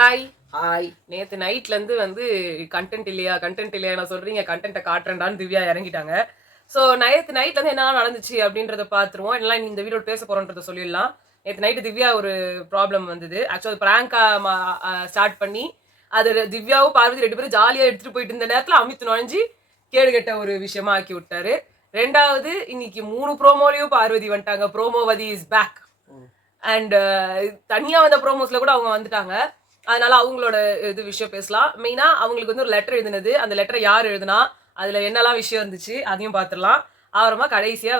Hi. Hi. நேத்து நைட்ல இருந்து கண்டென்ட் இல்லையா நான் சொல்றீங்க, கண்டென்ட்டை காட்டுறேன்டான்னு திவ்யா இறங்கிட்டாங்க. ஸோ நேத்து நைட்ல இருந்து என்ன நடந்துச்சு அப்படின்றத பார்த்துருவோம். எல்லாம் இந்த வீடியோ பேச போறோன்றத சொல்லிடலாம். நேத்து நைட்டு திவ்யா ஒரு ப்ராப்ளம் வந்தது. ஆக்சுவலா பிராங்கா ஸ்டார்ட் பண்ணி அது திவ்யாவும் பார்வதி 2 பேரும் ஜாலியா எடுத்துட்டு போயிட்டு இருந்த நேரத்துல அமித் நுழைஞ்சு கேடு கெட்ட ஒரு விஷயமா ஆக்கி விட்டாரு. ரெண்டாவது, இன்னைக்கு 3 ப்ரோமோலயும் பார்வதி வந்துட்டாங்க. ப்ரோமோவதி இஸ் பேக். அண்ட் தனியா வந்த ப்ரோமோஸ்ல கூட அவங்க வந்துட்டாங்க. அதனால அவங்களோட இது விஷயம் பேசலாம். மெயினா அவங்களுக்கு ஒரு லெட்டர் எழுதுனது, அந்த லெட்டரை யார் எழுதுனா, அதுல என்னெல்லாம் விஷயம் இருந்துச்சு அதையும் பார்த்துடலாம். அப்புறமா கடைசியா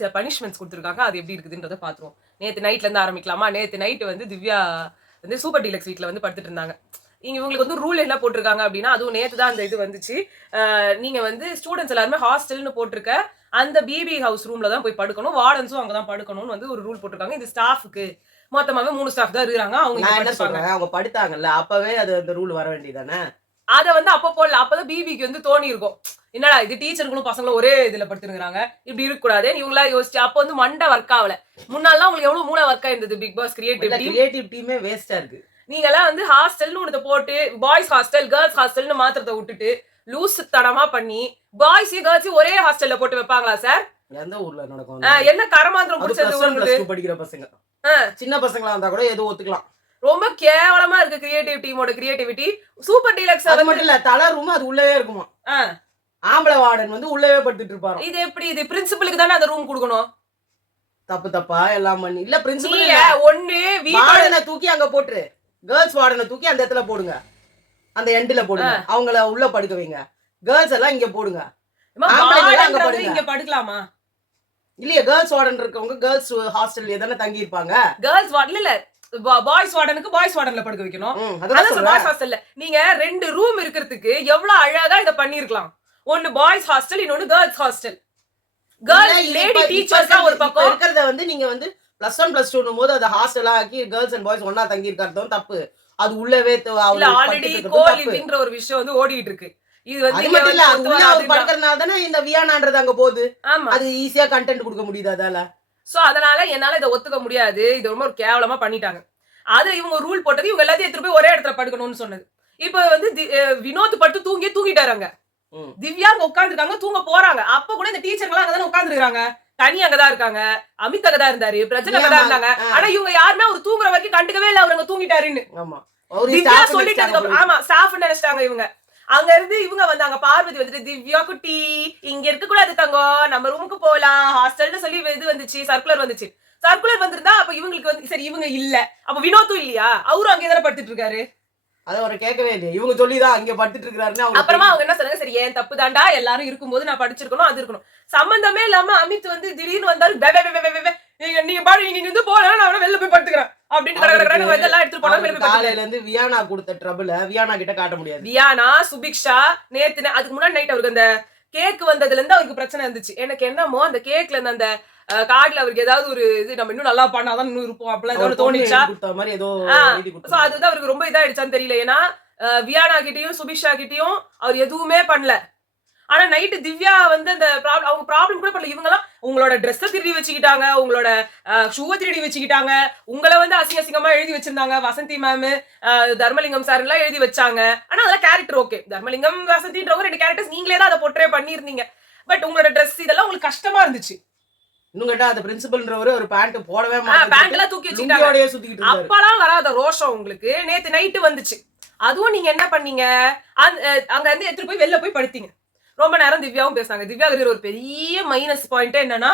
சில பனிஷ்மெண்ட்ஸ் கொடுத்துருக்காங்க, அது எப்படி இருக்குதுன்றத பாத்துருவோம். நேத்து நைட்ல இருந்து ஆரம்பிக்கலாமா? நேத்து நைட்டு திவ்யா சூப்பர் டீலக்ஸ் வீட்ல படுத்துட்டு இருந்தாங்க. இவங்களுக்கு ரூல் என்ன போட்டிருக்காங்க அப்படின்னா, அதுவும் நேத்து தான் அந்த இது வந்துச்சு. நீங்க ஸ்டூடெண்ட்ஸ் எல்லாருமே ஹாஸ்டல்னு போட்டிருக்க அந்த பிபி ஹவுஸ் ரூம்ல தான் போய் படுக்கணும், வார்டன்ஸும் அங்கதான் படுக்கணும்னு ஒரு ரூல் போட்டிருக்காங்க. இது ஸ்டாஃப்க்கு மொத்தமாவே 3 ஸ்டாஃப் தான் இருக்காங்க. அவங்க படுத்தாங்கல்ல, அப்பவே அது அந்த ரூல் வர வேண்டியதானே. அத அப்ப போடல. அப்பதான் பிபிக்கு தோணி இருக்கும், என்னடா இது டீச்சர்களும் பசங்களும் ஒரே இதுல படுத்துருக்காங்க, இப்படி இருக்க கூடாது. இவங்களா யோசிச்சு அப்ப மண்டை ஒர்க் ஆகல. முன்னாலாம் உங்களுக்கு எவ்வளவு மூளை ஒர்க் ஆயிருந்தது. பிக் பாஸ் கிரியேட்டிவ் டீமே வேஸ்டா இருக்கு. நீங்க எல்லாம் ஹாஸ்டல்னு ஒண்ணு போட்டு பாய்ஸ் ஹாஸ்டல் கேர்ள்ஸ் ஹாஸ்டல்னு மாத்திரத்தை விட்டுட்டு லூசு தனமா பண்ணி பாய்ஸையும் கேர்ள்ஸையும் ஒரே ஹாஸ்டல்ல போட்டு வைப்பாங்களா சார்? எந்த ஊர்ல நடக்கும்? என்ன கரமாந்திரம் பிடிச்சது? படிக்கிற பசங்க, சின்ன பசங்களா இருந்தா கூட ஏதோ ஒத்துக்கலாம். ரொம்ப கேவலமா இருக்கு கிரியேட்டிவ் டீமோட கிரியேட்டிவிட்டி. சூப்பர் டீலக்ஸ் அது மட்டும் இல்ல, தலை ரூம் அது உள்ளவே இருக்குமா. ஆம்பளை வார்டன் உள்ளவே படுத்துட்டு இருப்பாரு. இது எப்படி? இது பிரின்சிபலுக்கு தானே அந்த ரூம் கொடுக்கணும். தப்பா எல்லாம் பண்ணி இல்ல. பிரின்சிபல் ஒண்ணு வார்டனை தூக்கி அங்க போட்டுரு, கேர்ள்ஸ் வார்டனை தூக்கி அந்த இடத்துல போடுங்க, அந்த எண்ட்ல போடுங்க, அவங்கள உள்ள படுக்க வைங்க. கேர்ள்ஸ் எல்லாம் இங்க போடுங்க, இங்க படுக்கலாமா? இல்லையா? கேர்ள்ஸ் வார்டன் இருக்கவங்க கேர்ள்ஸ் ஹாஸ்டல்ல தானே தங்கி இருப்பாங்க. கேர்ள்ஸ் வார்டன் இல்ல, பாய்ஸ் வார்டனுக்கு பாய்ஸ் வார்டன்ல படுக்க வைக்கணும். பாய்ஸ் ஹாஸ்டல்ல நீங்க 2 ரூம் இருக்கிறதுக்கு எவ்வளவு அழகா இத பண்ணிருக்கலாம். ஒன்னு பாய்ஸ் ஹாஸ்டல், இன்னொன்னு girls hostel. Girls lady teachers தான் ஒரு பக்கம் இருக்கிறத நீங்க +1 +2 போது அது ஹாஸ்டலா ஆக்கி கேர்ள்ஸ் அண்ட் பாய்ஸ் ஒண்ணா தங்கி இருக்கிறதும் தப்பு. அது உள்ளவே ஆல்ரெடி கோலிவிங்ன்ற ஒரு விஷயம் ஓடிட்டு இருக்கு. இது படுக்கிறதுனால தானே இந்த வியானான்றது அங்க போகுது. அது ஈஸியா கண்டென்ட் கொடுக்க முடியுது அதால. சோ அதனால என்னால இதை ஒத்துக்க முடியாது. இது ரொம்ப ஒரு கேவலமா பண்ணிட்டாங்க. அதுல இவங்க ரூல் போட்டது இவங்க எல்லாத்தையும் எடுத்துட்டு போய் ஒரே இடத்துல படுக்கணும்னு சொன்னது. இப்ப வினோத் படுத்து தூங்கிட்டாருங்க. திவ்யா அங்க உட்காந்துருக்காங்க, தூங்க போறாங்க. அப்ப கூட இந்த டீச்சர்லாம் அங்கதானே உட்காந்துருக்காங்க, தனி அங்கதான் இருக்காங்க. அமித் அங்கதான் இருந்தாரு, பிரச்சனை அங்கதான் இருந்தாங்க. ஆனா இவங்க யாருமே அவர் தூங்குற வரைக்கும் கண்டுக்கவே இல்ல, அவருங்க தூங்கிட்டாருன்னு. திவ்யா சொல்லிட்டு ஆமா ஸ்டாஃப் நினைச்சிட்டாங்க இவங்க. அங்க இருந்து இவங்க வந்தாங்க. பார்வதி திவ்யா குட்டி இங்க இருக்க கூடாது தங்கம், நம்ம ரூமுக்கு போலாம் ஹாஸ்டல்னு சொல்லி இது வந்துச்சு, சர்க்குலர் வந்திருந்தா அப்ப இவங்களுக்கு சரி இவங்க இல்ல, அப்ப வினோத்தும் இல்லையா? அவரும் அங்கே தானே படுத்துட்டு இருக்காரு. அத அவரை கேட்கவே இல்லை. இவங்க சொல்லிதான் அங்க படுத்துட்டு இருக்காருன்னு. அப்புறமா அவங்க என்ன சொன்னாங்க, சரி ஏன் தப்பு தாண்டா, எல்லாரும் இருக்கும்போது நான் படிச்சிருக்கணும், அது இருக்கணும். சம்பந்தமே இல்லாம அமித் திடீர்னு வந்தாரு. நீங்க பாரு, நீங்க போல நான் வெளில போய் படுத்துக்கிறேன் அப்படின்னு எல்லாம் எடுத்துட்டு போனா காலையில இருந்து வியானா கொடுத்த ட்ரபிள் வியானா கிட்ட காட்ட முடியாது. வியானா, சுபிக்ஷா நேத்து அதுக்கு முன்னாடி நைட் அவருக்கு அந்த கேக் வந்ததுல இருந்து அவருக்கு பிரச்சனை இருந்துச்சு. எனக்கு என்னமோ அந்த கேக்ல இருந்து அந்த கார்டுல அவருக்கு ஏதாவது ஒரு இது நம்ம இன்னும் நல்லா பண்ணாதான் இன்னும் இருப்போம் அப்படிலாம் ஏதாவது தோணிச்சா. அதுதான் அவருக்கு ரொம்ப இதாயிடுச்சான்னு தெரியல. ஏன்னா வியானா கிட்டயும் சுபிக்ஷா கிட்டயும் அவர் எதுவுமே பண்ணல. ஆனா நைட்டு திவ்யா அந்த அவங்க ப்ராப்ளம் கூட பண்ணல. இவங்கெல்லாம் உங்களோட ட்ரெஸ்ஸை திருடி வச்சுக்கிட்டாங்க, உங்களோட ஷூவை திருடி வச்சுக்கிட்டாங்க, உங்களை அசிங்கமா எழுதி வச்சிருந்தாங்க. வசந்தி மேம், தர்மலிங்கம் சார் எல்லாம் எழுதி வச்சாங்க. ஆனா அதெல்லாம் கேரக்டர் ஓகே. தர்மலிங்கம் வசந்தின்றவங்க 2 கேரக்டர்ஸ் நீங்களே தான் அதை போர்ட்ரே பண்ணிருந்தீங்க. பட் உங்களோட ட்ரெஸ் இதெல்லாம் உங்களுக்கு கஷ்டமா இருந்துச்சு. இன்னும் கேட்டா அந்த பிரின்சிபல்ன்றவரு ஒரு பேண்ட் போடவே மாட்டாங்க, பேண்ட் எல்லாம் தூக்கி வச்சுக்கிட்டாங்க. அப்பெல்லாம் வராத ரோஷம் உங்களுக்கு நேத்து நைட்டு வந்துச்சு. அதுவும் நீங்க என்ன பண்ணீங்க, அங்க எடுத்துட்டு போய் வெளில போய் படுத்தீங்க. ரொம்ப நேரம் திவ்யாவும் பேசாங்க. திவ்யா ஒரு பெரிய மைனஸ் பாயிண்ட் என்னன்னா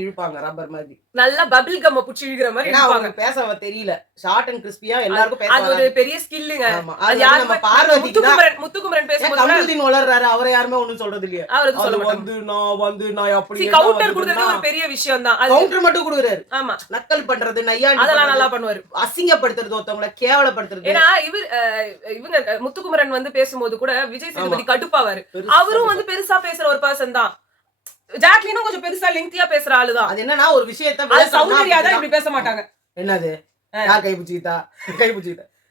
இழுப்பாங்க ரப்பர் மாதிரி, நல்லா பபிள் கம் புடிச்சு இழுக்கிற மாதிரி இழுப்பாங்க. பேச தெரியல, ஷார்ட் அண்ட் கிறிஸ்பியா எல்லாருக்கும் பேச. அது ஒரு பெரிய ஸ்கில்லுங்க. அது யாரு? முத்துக்குமரன் பேசும்போது வளர்றாரு, அவரை யாருமே ஒண்ணும் சொல்றது இல்லையா. அவரு சொல்ல நான் அப்படி கவுண்டர் கொடுக்கறது ஒரு பெரிய விஷயம் தான். கவுண்டர் மட்டும் கொடுக்குறாரு. ஆமா, நக்கல் பண்றது, நையாண்டி அதெல்லாம் நல்லா பண்ணுவாரு. அசிங்கப்படுத்துறது, ஒருத்தவங்களை கேவலப்படுத்துறது. ஏன்னா இவங்க முத்துக்குமரன் பேசும்போது கூட விஜய் சேதுபதி கடுப்பாவாரு. அவரும் பெருசா பேசுற ஒரு பர்சன் தான். ஜாக்லினும் கொஞ்சம் பெருசா லெங்தியா பேசுற ஆளுதான். அது என்னன்னா ஒரு விஷயத்தை சௌந்தர்யா தான் இப்படி பேச மாட்டாங்க. என்னது யார் கைப்பிடிச்சிட்டா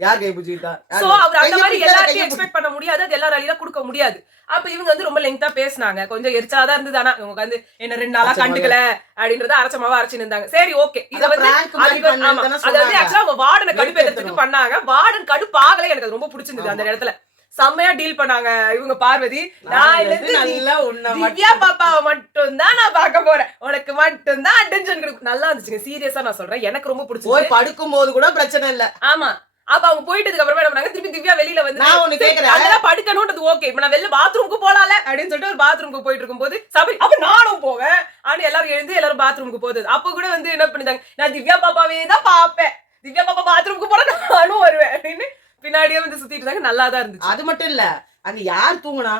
யார் கை பிடிச்சிட்டா? சோ அவர் அந்த மாதிரி எல்லாத்தையும் எக்ஸ்பெக்ட் பண்ண முடியாது, அது எல்லாராலையும் கொடுக்க முடியாது. அப்ப இவங்க வந்து ரொம்ப லெங்தா பேசினாங்க, கொஞ்சம் எரிச்சலாதான் இருந்தது. ஆனா இவங்க வந்து என்ன 2 நாளா கண்டுக்கல அப்படின்றத அரைச்சமாவா அரைச்சு இருந்தாங்க. சரி ஓகே, இத வந்து அதாவது ஆக்சுவலா அவங்க வார்டனை கடுப்பேறதுக்கு பண்ணாங்க. வார்டன் கடுப்பாகல, எனக்கு அது ரொம்ப பிடிச்சிருந்தது. அந்த இடத்துல செம்மையா டீல் பண்ணாங்க இவங்க பார்வதி. நான் திவ்யா பாப்பாவை மட்டும் தான் நான் பார்க்க போறேன், உனக்கு மட்டும் தான் அட்டென்ஷன் கொடுக்கும். நல்லா இருந்துச்சுங்க, சீரியஸா நான் சொல்றேன், எனக்கு ரொம்ப பிடிச்சது. படுக்கும் போது கூட பிரச்சனை இல்ல. ஆமா, அப்ப அவங்க போயிட்டதுக்கு அப்புறமா என்ன பண்ணாங்க, திருப்பி திவ்யா வெளியில வந்து நான் ஒண்ணு கேக்குறேன், அதெல்லாம் படுக்கணும்ன்றது ஓகே, இப்ப நான் வெளில பாத்ரூமுக்கு போலால அப்படின்னு சொல்லிட்டு ஒரு பாத்ரூமுக்கு போயிட்டு இருக்கும்போது சபரி அப்ப நானும் போவேன் ஆனா எல்லாரும் எழுந்து எல்லாரும் பாத்ரூமுக்கு போகுது. அப்ப கூட வந்து என்ன பண்ணிட்டாங்க, நான் திவ்யா பாப்பாவே தான் பாப்பேன், திவ்யா பாப்பா பாத்ரூமுக்கு போனா நானும் வருவேன் அப்படின்னு பின்னாடியே வந்து சுத்திட்டு இருந்தாங்க. நல்லாதான் இருந்துச்சு. அது மட்டும் இல்ல, அங்க யார் தூங்குனா,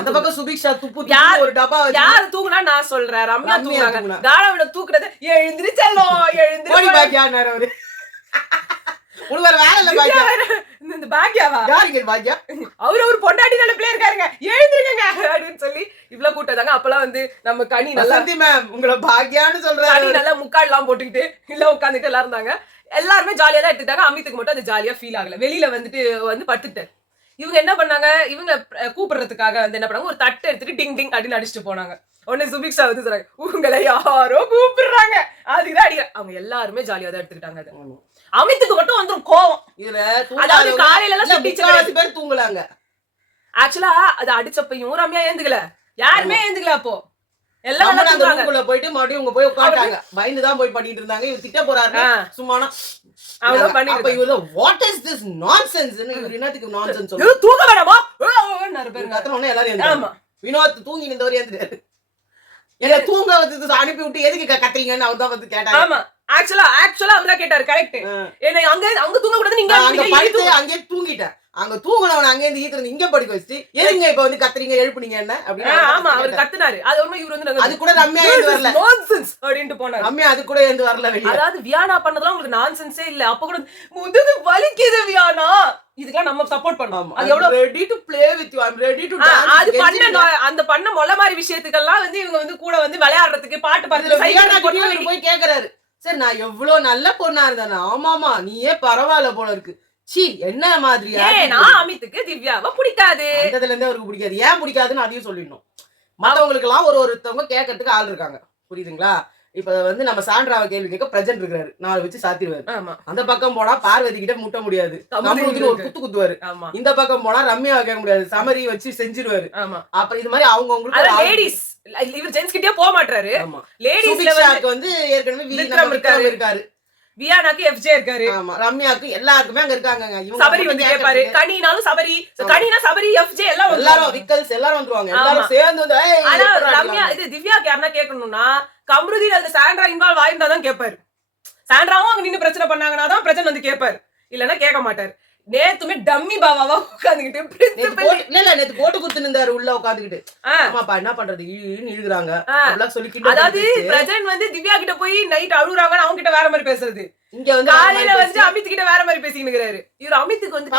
அந்த பக்கம் சுபிக்ஷா துப்பு ஒரு டப்பா யாரு தூங்குனா நான் சொல்றேன், ரம்யா தூங்குனாங்க. தாராவிட தூக்குறது எழுந்திரிச்சல்லும் எழுந்திரி பாக்கியானாரு அவரு. உனக்கு வேற வேலை இல்ல பாக்கியா, இந்த பாக்கியாவா யாருங்க பாக்கியா, அவரு பொண்டாட்டி நல்ல பிள்ளை இருக்காருங்க, எழுந்திருக்கங்க அப்படின்னு சொல்லி இவ்வளவு கூட்டதாங்க. அப்பெல்லாம் வந்து நம்ம கனி நல்லா மேம் உங்களை பாக்கியான்னு சொல்றாரு, கனி நல்லா முக்காடு எல்லாம் போட்டுக்கிட்டு இல்ல உட்காந்துட்டு எல்லாம் இருந்தாங்க. எல்லாருமே ஜாலியா தான் எடுத்துட்டாங்க. அமித்துக்கு மட்டும் அது ஜாலியா ஃபீல் ஆகல, வெளியில வந்துட்டு வந்து படுத்துட்டாரு. இவங்க என்ன பண்ணாங்க, இவங்க கூப்பிடுறதுக்காக வந்து என்ன பண்ணாங்க, ஒரு தட்டை எடுத்துட்டு டிங் டிங் அப்படின்னு அடிச்சுட்டு போனாங்க. உடனே சுபிக்ஷா வந்து சொல்றாங்க, உங்களை யாரோ கூப்பிடுறாங்க, அதுதான் அடிக்க. அவங்க எல்லாருமே ஜாலியா தான் எடுத்துக்கிட்டாங்க. அது அமித்துக்கு மட்டும் வந்துரும் கோவம். இதுல அதாவது காலையில எல்லாம் பேர் தூங்கலாங்க. ஆக்சுவலா அது அடிச்சப்பையும் ரம்யா ஏந்துக்கல, யாருமே ஏந்துக்கல. அப்போ எல்லாம் போயிட்டு மறுபடியும் உங்க போய் உட்கார்ந்தாங்க, பயந்துதான் போய் பண்ணிட்டு இருந்தாங்க. இவர் திட்ட போறாரு சும்மானா அப்ப இவரு வாட் இஸ் திஸ் நான்சென்ஸ், இவர் என்னத்துக்கு நான்சென்ஸ் சொல்லுங்க, தூங்க வேணாமா கத்தனோட எல்லாரும் ஏந்துறாங்க. வினோத் தூங்கி நின்றவர் ஏந்துறாரு, என்ன தூங்க வந்து அனுப்பி விட்டு எதுக்கு கத்துறீங்கன்னு அவர் தான் வந்து கேட்டாரு. ஆமா, ஆக்சுவலா அவர்தான் கேட்டாரு. கரெக்ட், என்ன அங்க தூங்க கூடாது, நீங்க அங்கே தூங்கிட்டேன், அங்க தூங்கனவன அங்க இருந்து ஈத்துறது இங்க படுக்க வச்சுட்டு எதுங்க இப்ப வந்து கத்துறீங்க எழுப்புனீங்க என்ன அப்படின்னு. ஆமா, அவர் கத்துனாரு. அது ஒண்ணு இவர் வந்து அது கூட ரம்யா ஏந்து வரல, நான்சென்ஸ் அப்படினு போனாரு. ரம்யா அது கூட ஏந்து வரல வெளிய. அதாவது வியானா பண்ணதெல்லாம் உங்களுக்கு நான்சென்ஸே இல்ல. அப்ப கூட முதுகு வலிக்குது வியானா, இதுக்கெல்லாம் நம்ம சப்போர்ட் பண்ணோம். அது எவ்வளவு ready to play with you, I am ready to dance. அது பண்ண அந்த பண்ண மொள மாதிரி விஷயத்துக்கெல்லாம் வந்து இவங்க வந்து கூட வந்து விளையாடுறதுக்கு பாட்டு பாடுறதுக்கு வியானா கிட்ட போய் கேக்குறாரு, சரி நான் எவ்வளவு நல்ல பொண்ணா இருந்தேனா, ஆமாமா நீயே பரவாயில்ல போல இருக்கு, சீ என்ன மாதிரியா. நான் அமித்துக்கு திவ்யாவை பிடிக்காது, அந்ததுல இருந்தே அவருக்கு பிடிக்காது. ஏன் பிடிக்காதுன்னு அதையும் சொல்லிடணும். மத்தவங்களுக்கு எல்லாம் ஒருத்தவங்க கேட்கறதுக்கு ஆள் இருக்காங்க, புரியுதுங்களா. இப்ப வந்து நம்ம சாண்ட்ராவை கேள்வி கேட்க பிரசன்ட் இருக்காரு, 4 வச்சு சாத்திடுவாரு. அந்த பக்கம் போனா பார்வதி கிட்ட முட்ட முடியாது, ஒரு குத்து குத்துவாரு. இந்த பக்கம் போனா ரம்யாவை கேட்க முடியாது, சமரி வச்சு செஞ்சிருவாரு. அப்புறம் இது மாதிரி அவங்க லேடிஸ், இவர் ஜென்ஸ் கிட்டே போக மாட்டாரு. லேடிஸ்க்கு வந்து ஏற்கனவே இருக்காரு, வியானாக்கு எஃப்ஜே இருக்காரு, ஆமா ரம்யாக்கு எல்லாருக்குமே அங்க இருக்காங்க. சபரி வந்து கேட்பாரு, கனினாலும் சபரி, கனினா சபரி எஃப்ஜே எல்லாரும் விக்கல்ஸ் எல்லாரும் வந்துருவாங்க, எல்லாரும் சேர்ந்து வந்து. ஆனா ரம்யா இது திவ்யாக்கு யாருன்னா கேட்கணும்னா கம்ருதி அதுல சாண்ட்ரா இன்வால்வ் ஆயிருந்தாதான் கேட்பாரு. சாண்ட்ராவும் அங்க நின்னு பிரச்சனை பண்ணாங்கன்னா தான் பிரச்சனை வந்து கேட்பாரு, இல்லன்னா கேட்க மாட்டாரு. நேத்துமே டம்மி பாவாவா உட்காந்துக்கிட்டு நேத்து போட்டு குத்து நின்றாரு உள்ள உட்காந்துக்கிட்டு, ஆமாப்பா என்ன பண்றது இழுகுறாங்க சொல்லிக்கிட்டு. அதாவது பிரஜன் வந்து திவ்யா கிட்ட போய் நைட் அழுகுறாங்கன்னு அவங்க கிட்ட வேற மாதிரி பேசுறது, இங்க வந்து காலையில வந்து அமித் கிட்ட வேற மாதிரி பேசிட்டு இருக்கிறாரு. இவர் அமித்துக்கு வந்து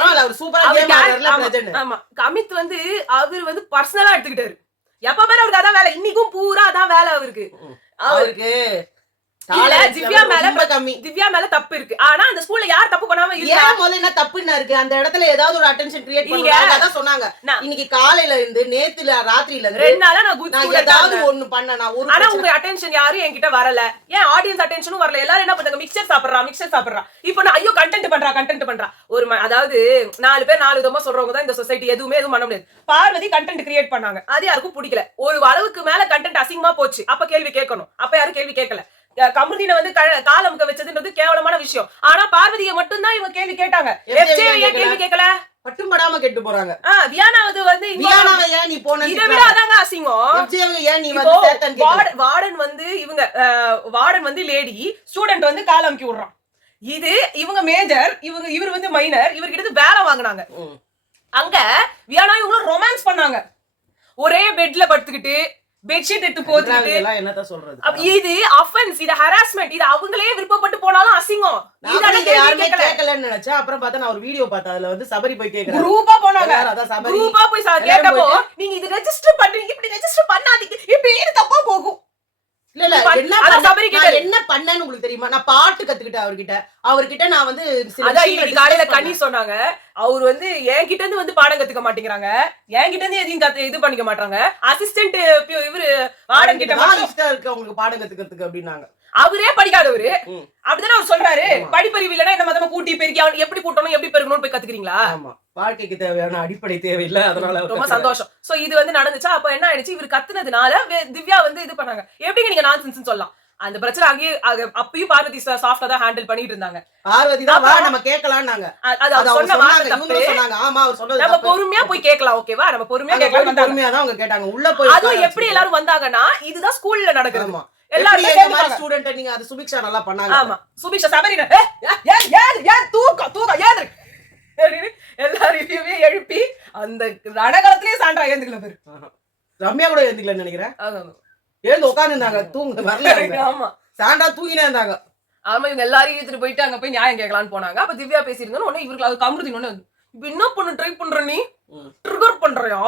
ஆமா அமித் வந்து அவரு வந்து பர்சனலா எடுத்துக்கிட்டாரு. எப்ப பாரு அவருக்கு அதான் வேலை, இன்னைக்கும் பூரா அதான் வேலை அவருக்கு. திவ்யா மேல தப்பு இருக்கு, ஆனா அந்த ஸ்கூல்ல யார் தப்பு பண்ணாம என்ன தப்புன்னா இருக்கு, அந்த இடத்துல ஏதாவது ஒரு அட்டென்ஷன் கிரியேட் பண்ணாங்க சொன்னாங்க. இன்னைக்கு காலையில இருந்து நேத்துல ராத்திரில இருந்து 2 நாளா நான் ஏதாவது ஒண்ணு பண்ணனா, ஆனா உங்க அட்டென்ஷன் யாரும் என்கிட்ட வரல, ஏன் ஆடியன்ஸ் அட்டென்ஷனும் வரல. எல்லாரும் என்ன பண்ணாங்க, மிக்சர் சாப்பிடுறா. இப்போ நான் ஐயோ கண்டென்ட் பண்றா ஒரு அதாவது 4 பேர் 4 விதமா சொல்றவங்க தான் இந்த சொசைட்டி, எதுவுமே எதுவும் பண்ண முடியாது. பார்வதி கண்டென்ட் கிரியேட் பண்ணாங்க, அது யாருக்கும் பிடிக்கல. ஒரு அளவுக்கு மேல கண்டென்ட் அசிங்கமா போச்சு, அப்ப கேள்வி கேட்கணும், அப்ப யாரும் கேள்வி கேட்கல. கமருதீனை வந்து காலமுக்க வச்சதுன்றது கேவலமான விஷயம். ஆனா பார்வதியை மட்டும் தான் இவங்க கேள்வி கேட்டாங்க, கேள்வி கேட்கல, பட்டும் படாம கெட்டு போறாங்க. வியானாவது வந்து நீ போன இதை விட அதாங்க அசிங்கம். வார்டன் வந்து இவங்க வார்டன் வந்து லேடி, ஸ்டூடெண்ட் வந்து காலமுக்கி விடுறான். இது இவங்க மேஜர், இவர் வந்து மைனர், இவர்கிட்ட வேலை வாங்கினாங்க. அங்க வியானா இவங்களும் ரொமான்ஸ் பண்ணாங்க, ஒரே பெட்ல படுத்துக்கிட்டு பெட்ஷீட் எடுத்து போட்டுட்டு. என்னத்த சொல்றது, இது அஃபென்ஸ், இது ஹராஸ்மெண்ட், இது அவங்களே விருப்பப்பட்டு போனாலும் அசிங்கம். யாருமே கேட்கலன்னு நினைச்சா அப்புறம் பார்த்தா நான் ஒரு வீடியோ பார்த்தேன், அதுல வந்து சபரி போய் கேக்குறாங்க, குரூப்பா போனாங்க, குரூப்பா போய் கேட்டப்போ நீங்க இது ரெஜிஸ்டர் பண்றீங்க, இப்படி ரெஜிஸ்டர் பண்ணாதீங்க, இப்ப ஏன் தப்பா போகும். இல்ல இல்ல அதான் சபரி நான் கேட்டாரு. என்ன பண்ணேன்னு உங்களுக்கு தெரியுமா? நான் பாட்டு கத்துக்கிட்டேன் அவர்கிட்ட நான் வந்து சில அதான் விஷயங்களை இன்னைக்கு காலையில discuss கனி பண்ணேன். சொன்னாங்க, அவரு வந்து என்கிட்ட இருந்து வந்து பாடம் கத்துக்க மாட்டேங்கிறாங்க, என்கிட்ட இருந்து எதையும் இது பண்ணிக்க மாட்டாங்க, அசிஸ்டன்ட் இவரு வார்டன் கிட்ட தான் மட்டும் இஷ்டம் இருக்கு அவங்களுக்கு பாடம் கத்துக்கிறதுக்கு அப்படின்னாங்க. அவரே படிக்காதவரு ம். அப்படிதானே அவர் சொல்றாரு. ஆமா. படிப்பறிவு இல்லைன்னா என்ன மொத்தமா கூட்டி பெருக்கி அவன் எப்படி கூட்டணும் எப்படி பெருக்கணும்னு போய் கத்துக்கிறீங்களா? ஆமா. வாழ்க்கைக்கு தேவையான அடிப்படை தேவை இல்ல, அதனால அவர் ரொம்ப கத்துக்கிறாரு. சந்தோஷம். சோ இது வந்து நடந்துச்சா, அப்ப என்ன ஆயிடுச்சு, இவர் கத்துனதுனால திவ்யா வந்து இது பண்ணாங்க. எப்படிங்க நீங்க நான்சென்ஸ்னு சொல்லலாம்? அந்த பிரச்சனை அங்கேயே அப்பயும் பார்வதி சாஃப்டா தான் ஹேண்டில் பண்ணிட்டு இருந்தாங்க. பார்வதி தான் வா அப்புறம் நம்ம கேட்கலாம்னாங்க. அது அது அவர் அவங்க சொன்ன வார்த்தை சொன்னாங்க, தப்பு. இவங்களும் சொன்னாங்க. ஆமா அவர் சொன்னது நம்ம தப்பு. பொறுமையா போய் கேட்கலாம், ஓகேவா? நம்ம பொறுமையா அங்க கேட்கலாம் போய் வந்தாங்க. பொறுமையா தான் அவங்க கேட்டாங்க. உள்ள போய் அதுவும் உட்கார எப்படி வச்சுட்டு. எல்லாரும் வந்தாங்கன்னா, இதுதான் ஸ்கூல்ல நடக்குது. ஆமா. எல்லாரும் எப்படி எங்க மாதிரி ஸ்டூடண்ட் நீங்க அது சுபிக்ஷா நல்லா பண்ணாங்க. ஆமா. சுபிக்ஷா சபரின ஏன் தூக்கம் ஏன் எல்லாரையுமே எழுப்பி அந்த ரணகலத்திலேயே சான்றா ஏந்துக்கல பேரு. ரம்யா கூட எழுந்துக்கலன்னு நினைக்கிறேன். எழுந்து உட்கார்ந்துருந்தாங்க. தூங்க வரல அவங்க. ஆமா சாண்டா தூங்கினே இருந்தாங்க. ஆமா இவங்க எல்லாரையும் இழுத்துட்டு போயிட்டு அங்க போய் நியாயம் கேட்கலான்னு போனாங்க. அப்ப திவ்யா பேசியிருந்தோம் உடனே இவருக்கு அது கமருதின் ஒண்ணு இப்ப என்ன பண்ண ட்ரை பண்ற நீ ட்ரிகர் பண்றியா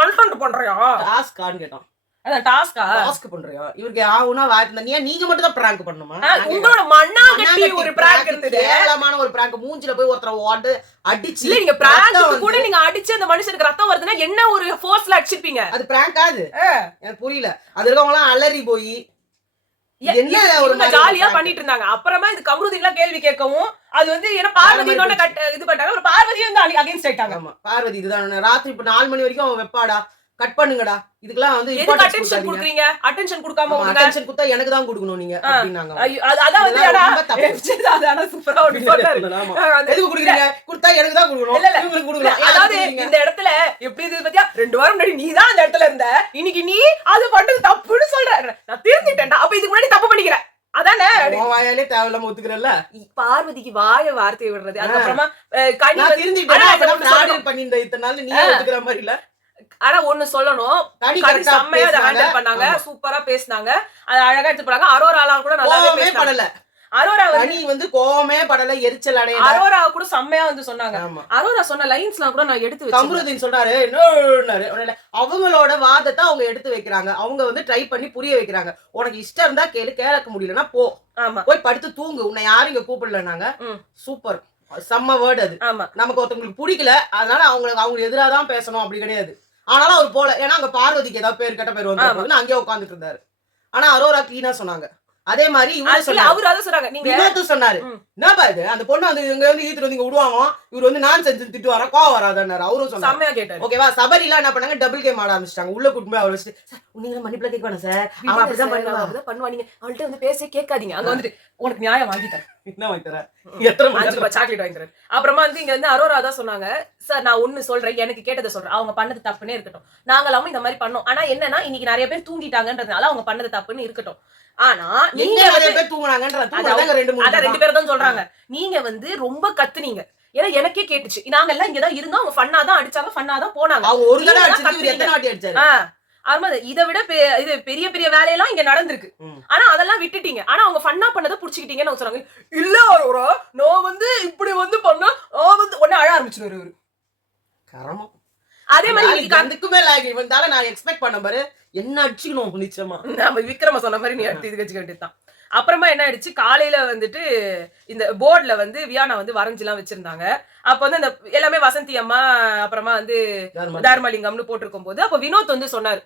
கண்டென்ட் பண்றியா டாஸ்க் ஆன் கேட்டோம். அதான் டாஸ்கா டாஸ்க் பண்றியா இவருக்கு ஆவுனா வாய்ப்பு நீ நீங்க மட்டும் தான் பிராங்க் பண்ணணுமா? உங்களோட மண்ணாங்கட்டி ஒரு பிராங்க் இருந்தது. கேவலமான ஒரு பிராங்க். மூஞ்சில போய் ஒருத்தர ஓட்டு அடிச்சு இல்ல நீங்க பிராங்க் கூட நீங்க அடிச்சு அந்த மனுஷனுக்கு ரத்தம் வருதுன்னா என்ன ஒரு ஃபோர்ஸ்ல அடிச்சிருப்பீங்க? அது பிராங்க் ஆது. எனக்கு புரியல. அது இருக்கவங்க எல்லாம் அலறி போய் என்ன ஒரு ஜாலியா பண்ணிட்டு இருந்தாங்க. அப்புறமா இது கமருதீன்லாம் கேள்வி கேட்கவும் அது வந்து ஏன்னா பார்வதி இது பண்ணிட்டாங்க. ஒரு பார்வதியும் வந்து அகைன்ஸ்ட் ஆயிட்டாங்க. ஆமா பார்வதி இதுதான் ராத்திரி இப்ப 4 மணி வரைக்கும் அவன் வெப்பாடா கட் பண்ணுங்கடா இதுக்கெல்லாம் வந்து எதுக்கு அட்டென்ஷன் குடுக்குறீங்க? அட்டென்ஷன் கொடுக்காம விடுங்க. அட்டென்ஷன் கொடுத்தா எனக்கு தான் கொடுக்கணும் நீங்க அப்படினாங்க. அதான் வந்து அதான் சூப்பரா ஒரு சொன்னாரு. எதுக்கு குடுக்குறீங்க? கொடுத்தா எனக்கு தான் கொடுக்கணும். உங்களுக்கு கொடுக்கணும். அதாவது இந்த இடத்துல எப்படி இது பத்தியா 2 வாரம் முன்னாடி நீ தான் அந்த இடத்துல இருந்த. இன்னைக்கு நீ அது பண்றது தப்புன்னு சொல்ற. நான் திருந்திட்டேன்டா. அப்ப இதுக்கு முன்னாடி தப்பு பண்ணிக்கிறேன். அதானே வாயாலே தேவையில்லாம ஒத்துக்கிறல்ல. பார்வதிக்கு வார்த்தையை விடுறது. அதுக்கப்புறமா கனி திருந்திட்டேன் பண்ணி இந்த இத்தனை நாள் நீ ஒத்துக்கிற மாதிரி இல்ல. ஆனா ஒண்ணு சொல்லணும், செம்மையா அதை ஹேண்டில் பண்ணாங்க, சூப்பரா பேசினாங்க, அது அழகா எடுத்து போனாங்க. அரோரால கூட நல்லாவே பேசினாங்க. அரோரா வந்து கோவமே படல, எரிச்சல் அடையல. அரோரா கூட செம்மையா வந்து சொன்னாங்க. அரோரா சொன்ன லைன்ஸ்லாம் கூட நான் எடுத்து வச்சேன். கமருதீன் சொல்றாரு என்னன்னாரு அவங்களோட வாதத்தை அவங்க எடுத்து வைக்கிறாங்க. அவங்க வந்து ட்ரை பண்ணி புரிய வைக்கிறாங்க. உனக்கு இஷ்டம் இருந்தா கேளு, கேட்க முடியலன்னா போ. போய் படுத்து தூங்கு. உன்னை யாரும் இங்க கூப்பிடலனாங்க. சூப்பர் செம்ம வேர்டு அது. நமக்கு ஒருத்தவங்களுக்கு பிடிக்கல அதனால அவங்களுக்கு எதிராதான் பேசணும் அப்படி கிடையாது. ஆனாலும் அவர் போல. ஏன்னா அங்க பார்வதிக்கு ஏதாவது பேர் கெட்ட பேர் வந்து அங்கேயே உட்காந்துட்டு இருந்தாரு. ஆனா அரோரா கிளீனா சொன்னாங்க. அதே மாதிரி அவரு அத சொன்னாங்க. நீங்க சொன்னாரு என்னப்பா இது அந்த பொண்ணு வந்து இவங்க வந்து ஈத்துட்டு வந்து இங்க விடுவாங்க, இவர் வந்து நான் செஞ்சு திட்டு வர கோவம் வராதாரு. அவரும் சொன்னாரு. ஓகேவா சபரிலாம் என்ன பண்ணாங்க, டபுள் கேம் ஆட ஆரம்பிச்சிட்டாங்க. உள்ள கூட்டு போய் அவர் வச்சு நீங்க மன்னிப்புல கேட்க வேணாம் சார், அவன் அப்படிதான் பண்ணுவாங்க, அவள்கிட்ட வந்து பேச கேட்காதீங்க. அங்க வந்துட்டு உனக்கு நியாயம் வாங்கி தரேன். என்ன வாங்கி தரேன்? எத்தனை சாக்லேட் வாங்கி தரேன். அப்புறமா வந்து இங்க வந்து அரோரா தான் சொன்னாங்க, சார் நான் ஒண்ணு சொல்றேன், எனக்கு கேட்டதை சொல்றேன், அவங்க பண்ணது தப்புன்னே இருக்கட்டும், நாங்களாவும் இந்த மாதிரி பண்ணோம். ஆனா என்னன்னா இன்னைக்கு நிறைய பேர் தூங்கிட்டாங்கன்றதுனால அவங்க பண்ணது தப்புன்னு இருக்கட்டும். ஆனா நீங்க நிறைய பேர் தூங்குனாங்கன்ற ரெண்டு பேரும் தான் சொல்றாங்க. நீங்க வந்து ரொம்ப கத்துனீங்க. ஏன்னா எனக்கே கேட்டுச்சு. நாங்க எல்லாம் இங்கதான் இருந்தோம், அவங்க ஃபன்னா தான் அடிச்சாங்க, ஃபன்னா தான் போனாங்க. அவங்க ஒரு தடவை அடிச்சது எத்தனை வாட்டி அடிச்சாரு? ஆமா இதை விட இது பெரிய பெரிய வேலையெல்லாம் இங்க நடந்திருக்கு. ஆனா அதெல்லாம் விட்டுட்டீங்க. ஆனா அவங்க ஃபன்னா பண்ணதை புடிச்சுக்கிட்டீங்கன்னு சொன்னாங்க. இல்ல அரோரா நான் வந்து இப்படி வந்து பண்ணா வந்து உடனே அழ ஆரம்பிச்சிருவாரு அவரு. கரமம். அதே மாதிரி அதுக்குமே லாகி வந்தால நான் எக்ஸ்பெக்ட் பண்ண பாரு என்ன அடிச்சுக்கணும் நிச்சயமா. நம்ம விக்ரம சொன்ன மாதிரி நீ அடுத்து இது வச்சுக்க வேண்டியதுதான். அப்புறமா என்ன ஆயிடுச்சு, காலையில வந்துட்டு இந்த போர்ட்ல வந்து வியானா வந்து வரைஞ்செல்லாம் வச்சிருந்தாங்க. அப்ப வந்து அந்த எல்லாமே வசந்தி அம்மா அப்புறமா வந்து தர்மலிங்கம்னு போட்டிருக்கும் போது அப்ப வினோத் வந்து சொன்னாரு,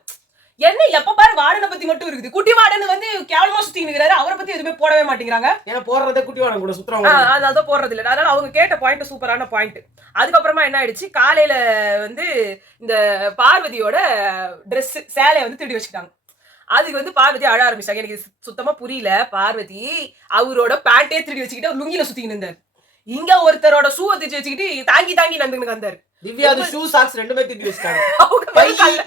என்ன எப்ப பாரு வார்டனை பத்தி மட்டும் இருக்குது, குட்டி வார்டன் வந்து கேவலமா சுத்தின்னு இருக்காரு, அவரை பத்தி எதுவுமே போடவே மாட்டேங்கிறாங்க. ஏன்னா போடுறதே குட்டி வார்டன் கூட சுத்துறாங்க. அதான் போடுறது இல்ல. அதனால அவங்க கேட்ட பாயிண்ட் சூப்பரான பாயிண்ட். அதுக்கப்புறமா என்ன ஆயிடுச்சு, காலையில வந்து இந்த பார்வதியோட ட்ரெஸ் சேலையை வந்து திருடி வச்சுக்கிட்டாங்க. அதுக்கு வந்து பார்வதி அழ ஆரம்பிச்சாங்க. எனக்கு சுத்தமா புரியல. பார்வதி அவரோட பேண்டே திருடி வச்சுக்கிட்டு லுங்கில சுத்திக்கிட்டு இருந்தாரு. இங்க ஒருத்தரோட ஷூ திருடி வச்சுக்கிட்டு தாங்கி தாங்கி நந்துக்கிட்டு வந்தாரு. திவ்யா ஷூ சாக்ஸ் ரெண்டுமே திருடி வச்சிட்டாங்க.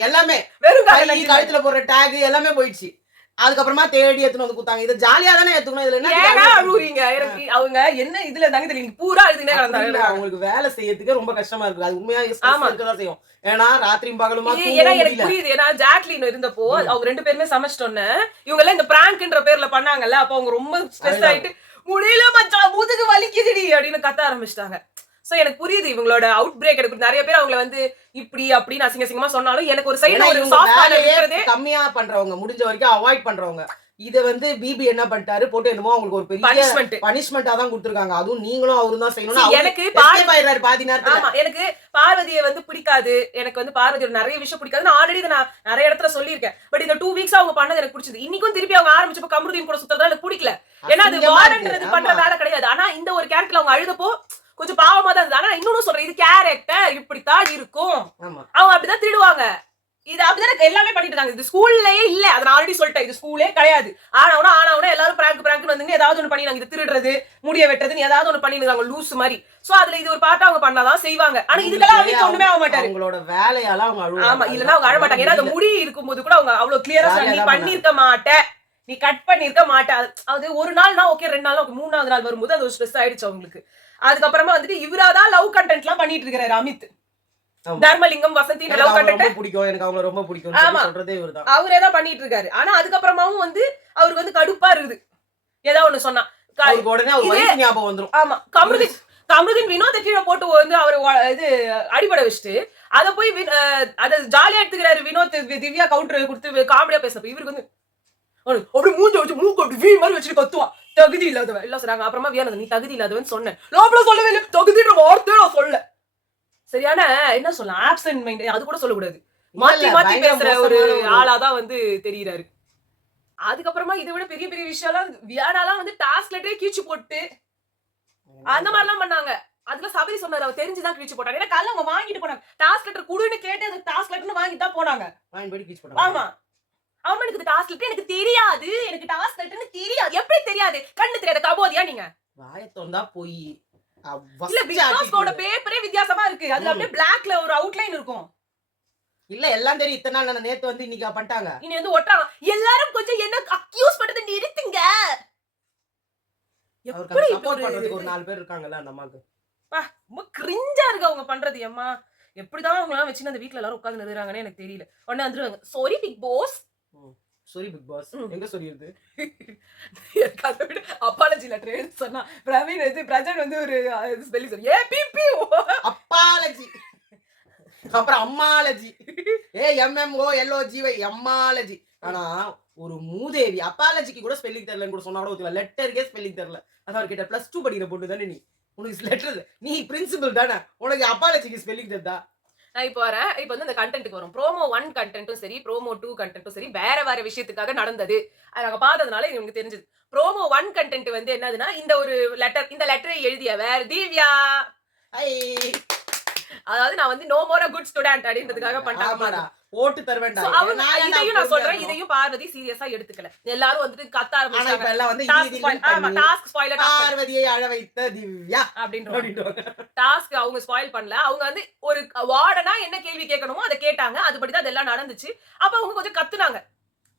எல்லாமே வெறும் கழுத்துல போடுற டேக் எல்லாமே போயிடுச்சு. அதுக்கப்புறமா தேடி எடுத்துன்னு வந்து குத்தாங்க. இது ஜாலியா தானே எடுத்துக்கணும். இதுல என்ன அழுவுறீங்க? அவங்க என்ன இதுல தாங்க தெரியும் பூரா இதுனே கலந்தாங்க. அவங்களுக்கு வேலை செய்யறதுக்கு ரொம்ப கஷ்டமா இருக்கு. அது உண்மையா இருக்கதான் செய்யும். ஏன்னா ராத்திரி பகலுமா ஏன்னா எனக்கு புரியுது. ஏன்னா ஜாக்லின் இருந்தப்போ அவங்க 2 பேருமே சமைச்சிட்டோன்னு இவங்க எல்லாம் இந்த பிராங்க்ன்ற பேர்ல பண்ணாங்கல்ல. அப்ப அவங்க ரொம்ப ஸ்ட்ரெஸ் ஆயிட்டு முடியல மச்சான் முதுகு வலிக்குதுடி அப்படின்னு கத்த ஆரம்பிச்சிட்டாங்க. சோ எனக்கு புரியுது இவங்களோட அவுட் பிரேக். எனக்கு நிறைய பேர் அவங்கள வந்து இப்படி அப்படின்னு அசிங்கமா சொன்னாலும் எனக்கு ஒரு சைடு ஒரு சாஃப்ட் கார்னர் இருக்கிறதே கம்மியா பண்றவங்க, முடிஞ்ச வரைக்கும் அவாய்ட் பண்றவங்க. இத வந்து பிபி என்ன பண்ணிட்டாரு போட்டு என்னமோ அவங்களுக்கு ஒரு பெரிய பனிஷ்மெண்டா தான் கொடுத்திருக்காங்க. அதுவும் நீங்களும் அவரும் தான் செய்யணும். எனக்கு பாதி நேரத்துல. ஆமா, எனக்கு பார்வதியை வந்து பிடிக்காது. எனக்கு வந்து பார்வதியோட நிறைய விஷயம் பிடிக்காது. நான் ஆல்ரெடி நான் நிறைய இடத்துல சொல்லியிருக்கேன். பட் இந்த 2 வீக்ஸ் அவங்க பண்ணது எனக்கு பிடிச்சது. இன்னைக்கும் திருப்பி அவங்க ஆரம்பிச்சப்ப கமருதீன் கூட சுத்தறதா எனக்கு பிடிக்கல. ஏன்னா அது வாரன்றது பண்ற வேலை கிடையாது. ஆனா இந்த ஒரு கேரக்டர்ல அவங்க அழுதப்போ கொஞ்சம் பாவமா தான் இருந்தது. ஆனா இன்னொன்னு சொல்றேன், இது கேரக்டர் இப்படித்தான் இருக்கும். அவங்க அப்படிதான் திருடுவாங்க. இது அப்படிதான் எல்லாமே பண்ணிட்டு இருக்காங்க. இது ஸ்கூல்லயே இல்ல. அதை நான் ஆல்ரெடி சொல்லிட்டேன். இது ஸ்கூலே கிடையாது. ஆனா எல்லாரும் பிராங்க் வந்து ஏதாவது ஒண்ணு பண்ணிடுறாங்க. இது திருடுறது, முடிய வெட்டுறதுன்னு ஏதாவது ஒண்ணு பண்ணிருக்காங்க லூஸ் மாதிரி. சோ அதுல இது ஒரு பாட்டா அவங்க பண்ணாதான் செய்வாங்க. ஆனா இதுக்கெல்லாம் அவங்க ஒண்ணுமே ஆக மாட்டாரு. அவங்களோட வேலையால அவங்க அழுவாங்க. ஆமா, இல்லன்னா அவங்க அழ மாட்டாங்க. ஏன்னா அந்த முடி இருக்கும்போது கூட அவங்க அவ்வளவு கிளியரா நீ பண்ணிருக்க மாட்ட, நீ கட் பண்ணிருக்க மாட்ட. அது ஒரு நாள்னா ஓகே, 2 நாள் ஓகே, 3வது நாள் வரும்போது அது ஒரு ஸ்ட்ரெஸ் ஆயிடுச்சு அவங்களுக்கு. அதுக்கப்புறமா வந்துட்டு இவராதான் லவ் கண்டென்ட் எல்லாம் பண்ணிட்டு இருக்காரு அமித். தர்மலிங்கம் வசந்தி லவ் கண்டென்ட் பிடிக்கும், எனக்கு அவங்கள ரொம்ப பிடிக்கும் சொல்றதே இவர்தான். அவரே தான் பண்ணிட்டு இருக்காரு. ஆனா அதுக்கப்புறமாவும் வந்து அவருக்கு வந்து கடுப்பா இருக்குது. ஏதாவது ஒண்ணு சொன்னா உடனே அவர் வைஃப் ஞாபகம் வந்துரும். ஆமா, கமருதீன் வினோத கீழே போட்டு வந்து அவர் இது அடிபட வச்சுட்டு அத போய் அத ஜாலியா எடுத்துக்கிறாரு வினோத். திவ்யா கவுண்டர் கொடுத்து காமெடியா பேசுறப்ப இவருக்கு வந்து அப்படி மூஞ்ச வச்சு மூக்கு அப்படி வீ மாதிரி வச்சுட்டு கத்துவான். தகுதி இல்லாதவன் இல்ல சொல்றாங்க. அப்புறமா வியானது நீ தகுதி இல்லாதவன் சொன்னேன். நான் சொல்லவே இல்லை, தகுதின்ற வார்த்தையை நான் சொல்ல. சரியான என்ன சொல்லலாம், ஆப்சென்ட் மைண்ட். அது கூட சொல்லக்கூடாது. மாத்தி மாத்தி பேசுற ஒரு ஆளாதான் வந்து தெரியுறாரு. அதுக்கப்புறமா இதை விட பெரிய பெரிய விஷயம் எல்லாம் வியானாலாம் வந்து டாஸ்க் லெட்டரே கீழ்ச்சி போட்டு அந்த மாதிரி எல்லாம் பண்ணாங்க. அதுல சபரி சொன்னாரு, அவர் தெரிஞ்சுதான் கிழிச்சு போட்டாங்க. ஏன்னா கல்ல அவங்க வாங்கிட்டு போனாங்க. டாஸ்க் லெட்டர் குடுன்னு கேட்டு அது டாஸ்க் லெட்டர்னு வாங்கிட்டு தான் போனாங்க. ஆமா, அவன் எனக்கு டாஸ்க் லெட்டர் எனக்கு தெரியாது, எனக்கு டாஸ்க் லெட்டர்னு தெரியாது. எப்படி தெரியாது? கண்ணு தெரியாத கபோதியா நீங்க? வாயை தொந்தா போய் இல்ல, பிக் பாஸ்கோட பேப்பரே வித்தியாசமா இருக்கு. அதுல அப்படியே பிளாக்ல ஒரு அவுட்லைன் இருக்கும். இல்ல எல்லாம் தெரியும். இத்தனை நாள் நான் நேத்து வந்து இன்னைக்கு பண்ணிட்டாங்க. இனி வந்து ஒட்டாங்க. எல்லாரும் கொஞ்சம் என்ன அக்யூஸ் பண்றது நிறுத்துங்க. எப்படி சப்போர்ட் பண்றதுக்கு ஒரு 4 பேர் இருக்காங்கல்ல அந்த அம்மாக்கு. ரொம்ப கிரிஞ்சா இருக்கு அவங்க பண்றது. அம்மா எப்படிதான் அவங்க எல்லாம் வச்சு அந்த வீட்ல எல்லாரும் உட்கார்ந்து நிறுறாங்கன்னு எனக்கு தெரியல. உடனே வந்துருவாங்க, sorry big boss. Sorry big boss எங்க சொல்லிருது? எனக்கு அதை விட அப்பாலஜி லெட்டர் எழுதி சொன்னா பிரவீன் வந்து பிரஜன் வந்து ஒரு ஸ்பெல்லிங் சொல்லி ஏபிபி அப்பாலஜி, அப்புறம் அம்மாலஜி, AMMOLOGY அம்மாலஜி. ஆனா ஒரு மூதேவி அப்பாலஜிக்கு கூட ஸ்பெல்லிங் தெரியலன்னு கூட சொன்னா கூட ஓகே. லெட்டருக்கே ஸ்பெல்லிங் தெரியல. அதான் கிட்ட +2 படிக்கிற பொண்ணு தானே நீ, உனக்கு லெட்டர் நீ பிரின்சிபல் தானே, உனக்கு அப்பாலஜிக்கு ஸ்பெல்லிங் தெரியுதா? நான் இப்போ வரேன். இப்போ வந்து அந்த கண்டென்ட்டுக்கு வரும். ப்ரோமோ 1 கண்டென்ட்டும் சரி, ப்ரோமோ 2 கண்டென்ட்டும் சரி, வேற விஷயத்துக்காக நடந்தது. அது நாங்க பார்த்ததுனால எனக்கு தெரிஞ்சது. ப்ரோமோ 1 கண்டென்ட் வந்து என்னதுன்னா, இந்த ஒரு லெட்டர், இந்த லெட்டரை எழுதியவர் திவ்யா. அதாவது நான் வந்து நோ மோர் குட் ஸ்டூடண்ட் அப்படின்றதுக்காக பண்ணிட்டாங்க. ஓட்டு தர வேண்டாம். இதையும் நான் சொல்றேன், இதையும் பார்வதி சீரியஸா எடுத்துக்கல. எல்லாரும் வந்து கத்த ஆரம்பிச்சாங்க. எல்லாம் வந்து டாஸ்க் ஸ்பாயிலர், பார்வதியை அழ வைத்த திவ்யா அப்படின்றாங்க. டாஸ்க் அவங்க ஸ்பாயில் பண்ணல. அவங்க வந்து ஒரு வார்டனா என்ன கேள்வி கேட்கணுமோ அதை கேட்டாங்க. அதுபடிதான் அதெல்லாம் நடந்துச்சு. அப்ப அவங்க கொஞ்சம் கத்துனாங்க.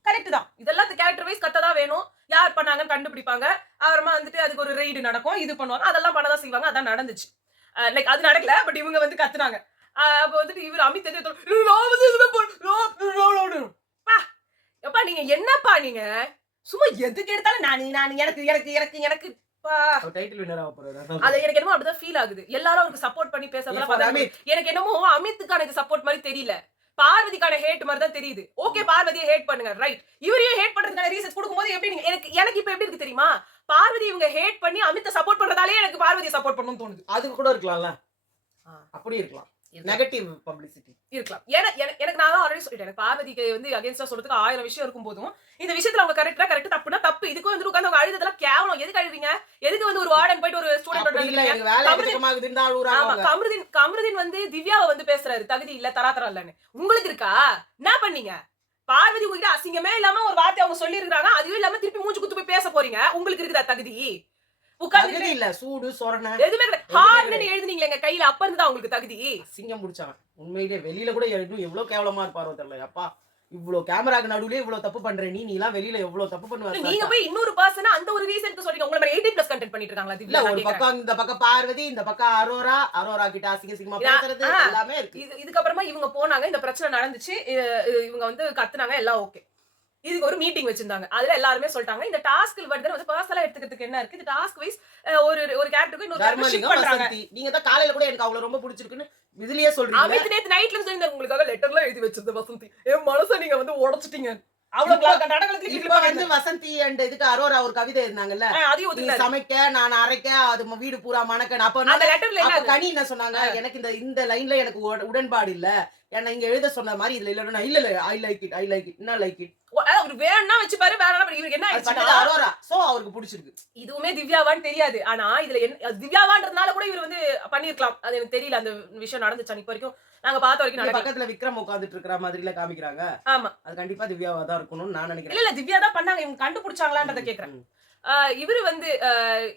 கரெக்ட் தான். இதெல்லாம் கேரக்டர் வைஸ் கத்ததான் வேணும். யார் பண்ணாங்கன்னு கண்டுபிடிப்பாங்க. அப்புறமா வந்துட்டு அதுக்கு ஒரு ரெய்டு நடக்கும், இது பண்ணுவாங்க, அதெல்லாம் பண்ணதான் செய்வாங்க. அதான் நடந்துச்சு. லைக் அது நடக்கல, பட் இவங்க வந்து கத்துனாங்க. அப்ப வந்துட்டு இவர் அமித் எப்பா நீங்க என்னப்பா நீங்க சும்மா எதுக்கு எடுத்தாலும் நான் எனக்கு எனக்கு எனக்கு எனக்கு அது எனக்கு என்னமோ அப்படிதான் ஃபீல் ஆகுது. எல்லாரும் அவருக்கு சப்போர்ட் பண்ணி பேசுறதெல்லாம் எனக்கு என்னமோ அமித்துக்கான சப்போர்ட் மாதிரி தெரியல, பார்வதிக்கான ஹேட் மாதிரி தான் தெரியுது. ஓகே, பார்வதியை ஹேட் பண்ணுங்க, ரைட். இவரையும் ஹேட் பண்றதுக்கான ரீசன்ஸ் கொடுக்கும்போது எப்படி நீங்க எனக்கு இப்ப எப்படி இருக்கு தெரியுமா? பார்வதி இவங்க ஹேட் பண்ணி அமித்தை சப்போர்ட் பண்றதாலே எனக்கு பார்வதியை சப்போர்ட் பண்ணணும்னு தோணுது. அது கூட இருக்கலாம்ல, அப்படி இருக்கலாம். நெகட்டிவ் பப்ளிசிட்டி இருக்கலாம். எனக்கு நான் தான் ஆல்ரெடி சொல்லிட்டேன், பார்வதிக்கு வந்து அகைன்ஸ்டா சொல்றதுக்கு 1000 விஷயம் இருக்கும் போதும் இந்த விஷயத்துல அவங்க கரெக்ட் தப்புனா தப்பு. இதுக்கு வந்து உட்கார்ந்து அவங்க அழுததெல்லாம் கேவலம். எதுக்கு அழுவீங்க? எதுக்கு வந்து ஒரு வார்டன் போயிட்டு ஒரு ஸ்டூடெண்ட் கமருதீன் வந்து திவ்யாவை வந்து பேசுறாரு தகுதி இல்ல தராதரா இல்லன்னு. உங்களுக்கு இருக்கா? என்ன பண்ணீங்க? பார்வதி உங்ககிட்ட அசிங்கமே இல்லாம ஒரு வார்த்தை அவங்க சொல்லி இருக்காங்க, அதுவும் இல்லாம திருப்பி மூச்சு குத்து போய் பேச போறீங்க. உங்களுக்கு இருக்குதா தகுதி? உட்கார்ந்து இல்ல சூடு சொரண எதுமே ஹார்ட்னு எழுதுனீங்களே கையில, அப்ப இருந்தா உங்களுக்கு தகுதி. சிங்கம் முடிச்சாங்க. உண்மையிலே வெளியில கூட இன்னும் எவ்வளவு கேவலமா இருப்பாரோ தெரியல. அப்பா இவ்வளவு கேமராக்கு நடுவுல இவ்வளவு தப்பு பண்ற நீ எல்லாம் வெளியில எவ்வளவு தப்பு பண்ணுவ? நீங்க போய் இன்னொரு பர்சன் அந்த ஒரு ரீசனுக்கு சொல்றீங்க. உங்கள மாதிரி 18+ கண்டென்ட் பண்ணிட்டு இருக்காங்களா? இல்ல, ஒரு பக்கம் இந்த பக்கம் பார்வதி, இந்த பக்கம் அரோரா கிட்ட அசிங்கமா பேசுறது எல்லாமே இருக்கு. இதுக்கு அப்புறமா இவங்க போனாங்க, இந்த பிரச்சனை நடந்துச்சு, இவங்க வந்து கத்துனாங்க, எல்லாம் ஓகே. இதுக்கு ஒரு மீட்டிங் வச்சிருந்தாங்க. அதுல எல்லாருமே சொல்லிட்டாங்க இந்த டாஸ்க்ல வந்து வந்து பர்சனலா எடுத்துக்கிறதுக்கு என்ன இருக்கு, இந்த டாஸ்க் வைஸ் ஒரு கேரக்டருக்கு இன்னொரு கேரக்டர் ஷிஃப்ட் பண்றாங்க. நீங்க தான் காலையில கூட எனக்கு அவள ரொம்ப பிடிச்சிருக்குன்னு இதுலயே சொல்றீங்க. அமித் நேத்து நைட்ல இருந்து சொல்லிருந்தாரு, உங்களுக்காக லெட்டர்ல எழுதி வச்சிருந்த வசந்தி, என் மனசை நீங்க வந்து உடைச்சிட்டீங்க. இப்ப வந்து வசந்தி அண்ட் இதுக்கு அரோரா ஒரு கவிதை இருந்தாங்கல்ல, நீ சமைக்க நான் அரைக்க அது வீடு பூரா மணக்க. அப்ப கனி என்ன சொன்னாங்க, எனக்கு இந்த லைன்ல எனக்கு உடன்பாடு இல்ல, ஏன்னா இங்க எழுத சொன்ன மாதிரி இதுல இல்ல இல்ல ஐ லைக் இட் என்ன லைக் இட் அவரு வேணும்னா வச்சுப்பாரு, வேற இவருக்கு என்ன அரோரா சோ அவருக்கு பிடிச்சிருக்கு. இதுவுமே திவ்யாவான்னு தெரியாது, ஆனா இதுல என்ன திவ்யாவான்றதுனால கூட இவர் வந்து பண்ணிருக்கலாம், அது எனக்கு தெரியல. அந்த விஷயம் நடந்துச்சு இப்ப வரைக்கும் நாங்க பார்த்த வரைக்கும். பக்கத்துல விக்ரம் உட்கார்ந்துட்டு இருக்கிற மாதிரி எல்லாம் காமிக்கிறாங்க. ஆமா, அது கண்டிப்பா திவ்யாவா தான் இருக்கணும்னு நான் நினைக்கிறேன். இல்ல திவ்யா தான் பண்ணாங்க, இவங்க கண்டுபிடிச்சாங்களான்றத கேக்குறேன்.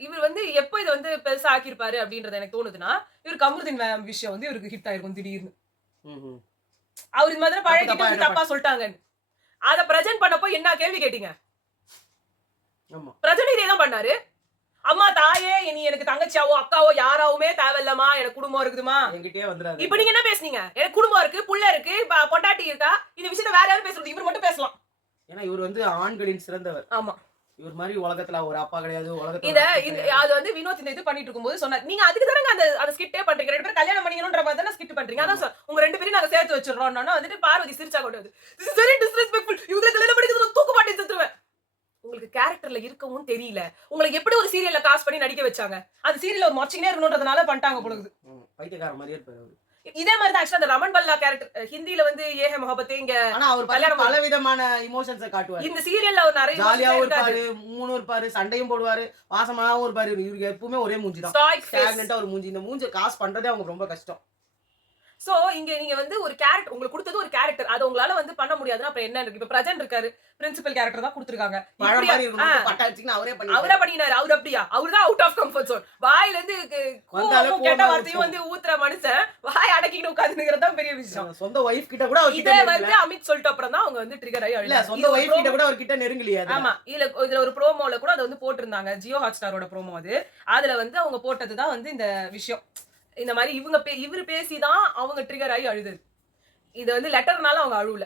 இவர் வந்து எப்போ இதை வந்து பெருசா ஆக்கியிருப்பாரு அப்படின்றது எனக்கு தோணுதுன்னா, இவர் கமருதீன் விஷயம் வந்து இவருக்கு ஹிட் ஆயிருக்கும் திடீர்னு. அவர் இந்த மாதிரி பழகிட்டு தப்பா சொல்லிட்டாங்க, அத பிரசன்ட் பண்ணப்போ என்ன கேள்வி கேட்டீங்க? பிரஜன் இதே தான் பண்ணாரு. அம்மா தாயே நீ எனக்கு தங்கச்சியாவோ அக்காவோ யாராவுமே தேவையில்லமா, எனக்கு குடும்பம் இருக்குதுமா, என்கிட்டயே வந்துடாது. இப்ப நீங்க என்ன பேசுனீங்க? எனக்கு குடும்பம் இருக்கு, புள்ள இருக்கு, பொண்டாட்டி இருக்கா, இந்த விஷயத்த வேற யாரும் பேசுறது, இவர் மட்டும் பேசலாம். ஏன்னா இவர் வந்து ஆண்களின் சிறந்தவர். ஆமா, இவர் மாதிரி உலகத்துல ஒரு அப்பா கிடையாது. அது வந்து வினோத் இந்த இது பண்ணிட்டு இருக்கும்போது சொன்னார், நீங்க அதுக்கு தானங்க அந்த ஸ்கிட்டே பண்றீங்க, 2 பேரும் கல்யாணம் பண்ணிக்கணும்ன்ற மாதிரி தானே ஸ்கிட் பண்றீங்க, அதான் சார் உங்க 2 பேரும் நாங்க சேர்த்து வச்சிடறோம்னா வந்துட்டு பார்வதி சிரிச்சா கொண்டு வந்து திஸ் இஸ் வெரி டிஸ்ரெஸ்பெக்ட்ஃபுல், இவங்க கல்யாணம் பண்ணிக்கிறது தூக்கு மாட்டி செத்துருவேன். உங்களுக்கு கேரக்டர்ல இருக்கவும் தெரியல, உங்களுக்கு எப்படி ஒரு சீரியல்ல காஸ்ட் பண்ணி நடிக்க வச்சாங்க, அந்த சீரியல்ல ஒரு மொச்சினே இருக்கணும்ன்றதுனால பண்ணிட்டாங்க பொழுது. பைத்தியக்கார மாதிரியே இருப்பாரு. இதே மாதிரி தான் ஆக்சுவலா அந்த ரமன் பல்லா கேரக்டர் ஹிந்தில வந்து ஏ ஹே முஹப்பத்தே, இங்க ஆனா அவர் பல விதமான எமோஷன்ஸை காட்டுவார். இந்த சீரியல்ல அவர் நிறைய ஜாலியாவும் இருப்பாரு, மூணும் இருப்பாரு, சண்டையும் போடுவாரு, பாசமாவும் இருப்பாரு. இவருக்கு எப்பவுமே ஒரே மூஞ்சி தான், ஸ்டாக்னன்ட்டா ஒரு மூஞ்சி. இந்த மூஞ்சி காசு பண்றதே அவங்க ரொம்ப கஷ்டம். சோ இங்க நீங்க வந்து ஒரு கேரக்டர் உங்களுக்கு கொடுத்தது, ஒரு கேரக்டர், அது உங்களால வந்து பண்ண முடியாதுன்னா அப்புறம் என்ன இருக்கு? இப்ப பிரஜன் இருக்காரு, பிரின்சிபல் கேரக்டர் தான் கொடுத்திருக்காங்க, அவரே பண்ணினாரு. அவர் அப்படியா? அவர்தான் அவுட் ஆஃப் கம்ஃபர்ட் ஜோன். வாயில இருந்து கேட்ட வார்த்தையும் வந்து ஊத்துற மனுஷன் வாய் அடக்கிட்டு உட்கார்ந்துங்கிறது தான் பெரிய விஷயம். சொந்த வைஃப் கிட்ட கூட இதே வந்து அமித் சொல்லிட்டு அப்புறம் தான் அவங்க வந்து ட்ரிகர் ஆகி இல்ல, சொந்த வைஃப் கிட்ட கூட அவர் கிட்ட நெருங்கலையா? ஆமா, இதுல ஒரு ப்ரோமோல கூட அது வந்து போட்டிருந்தாங்க, ஜியோ ஹாட்ஸ்டாரோட ப்ரோமோ அது. அதுல வந்து அவங்க போட்டதுதான் வந்து இந்த விஷயம். இந்த மாதிரி இவரு பேசிதான் அவங்க ட்ரிகர் ஆகி அழுது. இது வந்து லெட்டர்னால அவங்க அழுவல.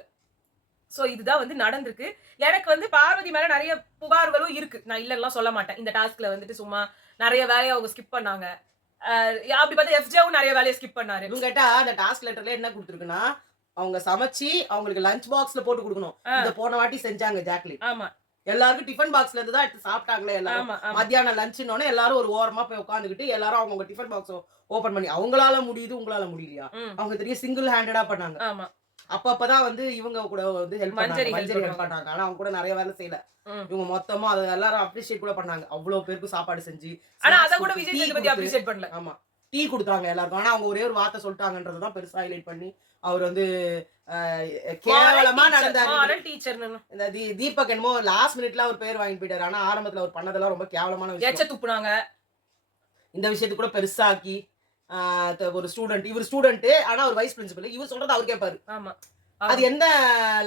சோ இதுதான் வந்து நடந்திருக்கு. எனக்கு வந்து பார்வதி மேல நிறைய புகார்களும் இருக்கு, நான் இல்லன்னா சொல்ல மாட்டேன். இந்த டாஸ்க்ல வந்துட்டு சும்மா நிறைய வேலையை அவங்க ஸ்கிப் பண்ணாங்க. அப்படி பார்த்தா எஃப்ஜேவும் நிறைய வேலையை ஸ்கிப் பண்ணாரு. இவங்க கேட்டா அந்த டாஸ்க் லெட்டர்ல என்ன கொடுத்துருக்குன்னா, அவங்க சமைச்சு அவங்களுக்கு லஞ்ச் பாக்ஸ்ல போட்டு கொடுக்கணும். இத போன வாட்டி செஞ்சாங்க ஜாக்லின். ஆமா, எல்லாருக்கும் டிஃபன் பாக்ஸ்ல இருந்து தான் எடுத்து சாப்பிட்டாங்களே எல்லாரும். மத்தியானம் லஞ்சுன்னு எல்லாரும் ஒரு ஓரமா போய் உட்காந்துக்கிட்டு எல்லாரும் அவங்க டிஃபன் பாக்ஸ் ஓபன் பண்ணி, அவங்களால முடியுது உங்களால முடியலையா? அவங்க தெரியும் சிங்கிள் ஹேண்டடா பண்ணாங்க. ஆமா, அப்பதான் வந்து இவங்க கூட வந்து ஹெல்ப் பண்ணாங்க. ஆனா அவங்க கூட நிறைய வேலை செய்யல. இவங்க மொத்தமா அதை எல்லாரும் அப்ரிஷியேட் கூட பண்ணாங்க. அவ்வளவு பேருக்கு சாப்பாடு செஞ்சு, ஆனா அத கூட விஜய் சேதுபதி அப்ரிஷியேட் பண்ணல. ஆமா, டீ கொடுத்தாங்க எல்லாருக்கும். ஆனா அவங்க ஒரே ஒரு வார்த்தை சொல்லிட்டாங்கன்றதுதான் பெருசா ஹைலைட் பண்ணி அவர் வந்து கேவலமா நடந்தாரு. இந்த தீபக் என்னமோ லாஸ்ட் மினிட்ல அவர் பேர் வாங்கி போயிட்டாரு. ஆனா ஆரம்பத்துல அவர் பண்ணதெல்லாம் ரொம்ப கேவலமான விஷயம். துப்புனாங்க. இந்த விஷயத்துக்கு கூட பெருசாக்கி ஒரு ஸ்டூடெண்ட், இவர் ஸ்டூடெண்ட் ஆனா ஒரு வைஸ் பிரின்சிபல், இவர் சொல்றது அவர் கேட்பாரு. ஆமா, அது எந்த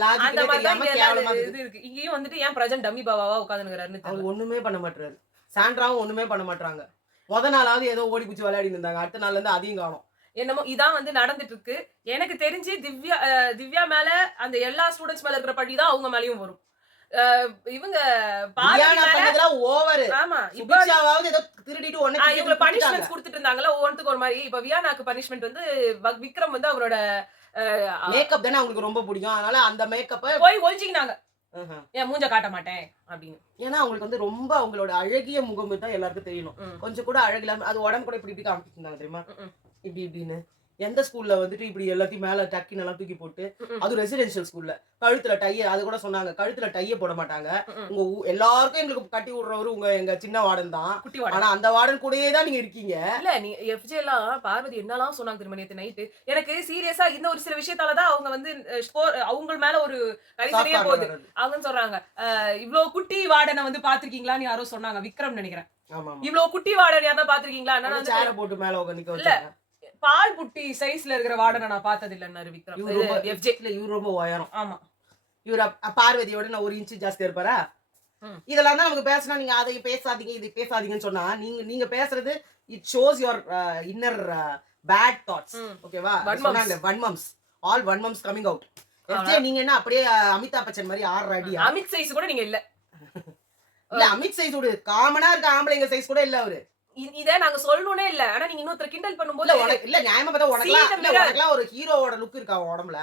லாஜிக்ல தெரியாம கேவலமா இருக்கு. இங்கேயும் வந்துட்டு ஏன் பிரஜன் டம்மி பாபாவா உட்கார்ந்துங்கறாருன்னு அவங்க ஒண்ணுமே பண்ண மாட்டாரு. சாண்ட்ராவும் ஒண்ணுமே பண்ண மாட்டாங்க. முத நாளாவது ஏதோ ஓடி பிடிச்சி விளையாடி இருந்தாங்க, அடுத்த நாள்ல இருந்து அதையும் காணோம். என்னமோ இதான் வந்து நடந்துட்டு இருக்கு. எனக்கு தெரிஞ்சு திவ்யா மேல அந்த எல்லா ஸ்டூடெண்ட்ஸ் மேல இருக்கிற பழி தான் அவங்க மேலயும் வரும். இவங்க ஓவர். ஆமா, சுபிக்ஷாவாவது ஏதோ திருடிட்டு இவங்க பனிஷ்மென்ட்ஸ் கொடுத்துட்டு இருந்தாங்கல ஒவ்வொருத்துக்கு ஒரு மாதிரி. இப்ப வியானாக்கு பனிஷ்மென்ட் வந்து விக்ரம் வந்து அவரோட மேக்கப் தானே அவங்களுக்கு ரொம்ப பிடிக்கும், அதனால அந்த மேக்கப்பை போய் ஒழிச்சிக்கினாங்க, ஏன் மூஞ்ச காட்ட மாட்டேன் அப்படின்னு. ஏன்னா அவங்களுக்கு வந்து ரொம்ப அவங்களோட அழகிய முகம் தான் எல்லாருக்கும் தெரியணும். கொஞ்சம் கூட அழகில்லாம அது உடம்பு கூட இப்படி இப்படி காமிச்சிருந்தாங்க தெரியுமா, இப்படி இப்படின்னு. எந்த ஸ்கூல்ல வந்துட்டு இப்படி எல்லாத்தையும் மேல டக்கின் எல்லாம் தூக்கி போட்டு, அது ரெசிடென்ஷியல் ஸ்கூல்ல கழுத்துல டைய, அது கூட சொன்னாங்க கழுத்துல டைய போட மாட்டாங்க. உங்க எல்லாருக்கும் எங்களுக்கு கட்டி விடுறவரு உங்க எங்க சின்ன வார்டன் தான், ஆனா அந்த வார்டன் கூடயே தான் நீங்க இருக்கீங்க. இல்ல நீ எஃப்ஜே எல்லாம் பார்வதி என்னெல்லாம் சொன்னாங்க தெரியுமா நேத்து நைட்டு. எனக்கு சீரியஸா இந்த ஒரு சில விஷயத்தாலதான் அவங்க வந்து அவங்க மேல ஒரு கரிசனையே போகுது. அவங்க சொல்றாங்க, இவ்வளவு குட்டி வார்டனை வந்து பாத்திருக்கீங்களான்னு யாரோ சொன்னாங்க, விக்ரம் நினைக்கிறேன். இவ்வளவு குட்டி வார்டன் யாரா பாத்திருக்கீங்களா? சேர போட்டு மேல உட்காந்து வச்சாங்க. பால் புட்டி சைஸ்ல இருக்கிற வார்டனை நான் பார்த்தது இல்லைன்னாரு விக்ரம். இவர் ரொம்ப உயரம். ஆமா, இவர் பார்வதியோட நான் 1 இன்ச் ஜாஸ்தியா இருப்பாரா? இதெல்லாம் தான் நமக்கு பேசினா நீங்க அதை பேசாதீங்க இது பேசாதீங்கன்னு சொன்னா நீங்க பேசுறது it shows your inner bad thoughts. ஓகேவா? சொன்னாங்க வன்மம்ஸ், ஆல் வன்மம்ஸ் கமிங் அவுட். எஃப்ஜே நீங்க என்ன அப்படியே அமிதாப் பச்சன் மாதிரி 6 அடி? அமித் சைஸ் கூட நீங்க இல்ல. இல்ல அமித் சைஸ் கூட காமனா இருக்க ஆம்பளைங்க சைஸ் கூட இல்ல அவரு. இத நாங்க சொல்லணும்னே இல்ல, ஆனா நீங்க இன்னொருத்தர் கிண்டல் பண்ணும்போது இல்ல நியாயமா பார்த்தா உனக்குலாம் ஒரு ஹீரோவோட லுக் இருக்கா உடம்புல?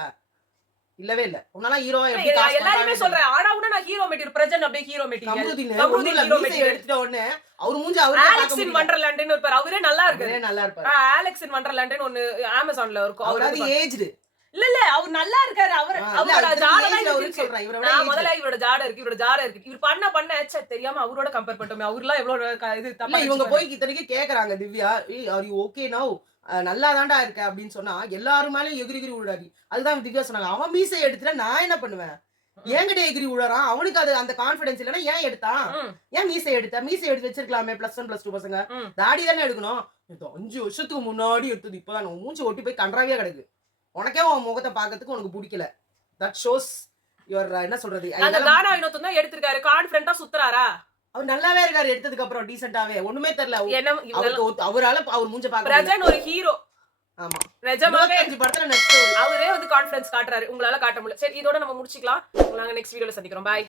இல்லவே இல்ல. உன்னால ஹீரோவா எப்படி எல்லாருமே சொல்றேன். ஆனா கூட நான் ஹீரோ மெட்டீரியல் பிரசன்ட் அப்படியே hero material. Kamrudin hero material எடுத்துட்ட உடனே அவர் மூஞ்சி அவரே பார்க்க ஆலெக்ஸ் இன் வண்டர்லாண்ட்னு இருப்பாரு. அவரே நல்லா இருக்காரு. நல்லா இருப்பாரு. ஆலெக்ஸ் இன் வண்டர்லாண்ட்னு ஒன்னு Amazonல இருக்கும். அவராது ஏஜ்டு. இல்ல அவர் நல்லா இருக்காரு. அவரோட ஜாடலாம் சொல்றேன். முதல்ல இவரோட ஜாட இருக்கு. இவரோட ஜாட இருக்கு. இவர் பண்ண தெரியாம அவரோட கம்பேர் பண்ணிட்டோமே. அவர்லாம் எவ்வளவு இது தப்பா இவங்க போய் இத்தனைக்கு கேக்குறாங்க Divya, are you okay now, நல்லா தான்டா இருக்க அப்படின்னு சொன்னா எல்லாரும் மேலயும் எகிரி விடாது. அதுதான் திவ்யா சொன்னாங்க. அவன் மீசை எடுத்துட்டா நான் என்ன பண்ணுவேன்? ஏங்கிட்ட எகிரி விடுறான். அவனுக்கு அது அந்த கான்பிடன்ஸ் இல்லைன்னா ஏன் எடுத்தான்? ஏன் மீசை எடுத்து வச்சிருக்கலாமே. +1 +2 பசங்க தாடி தானே எடுக்கணும். 5 வருஷத்துக்கு முன்னாடி எடுத்தது இப்பதான் மூஞ்சி ஒட்டி போய் கன்றாவே கிடக்கு. உனக்கே உன் முகத்தை பாக்கிறதுக்கு உனக்கு பிடிக்கல. தட் ஷோஸ் யுவர் என்ன சொல்றது. அந்த கானா வினோத் தான் எடுத்திருக்காரு. கான்ஃபிடென்ட்டா சுத்துறாரா? அவர் நல்லாவே இருக்காரு. எடுத்ததுக்கு அப்புறம் டீசென்ட்டாவே ஒண்ணுமே தெரியல. அவரால அவர் மூஞ்ச பாக்க பிரஜன் ஒரு ஹீரோ. ஆமா நிஜமாவே 5 படத்துல நெக்ஸ்ட் அவரே வந்து கான்ஃபிடன்ஸ் காட்டுறாரு. உங்களால காட்ட முடியல. சரி இதோட நம்ம முடிச்சுக்கலாம். நாங்க நெக்ஸ்ட் வீடியோல சந்திக்கிறோம். பை.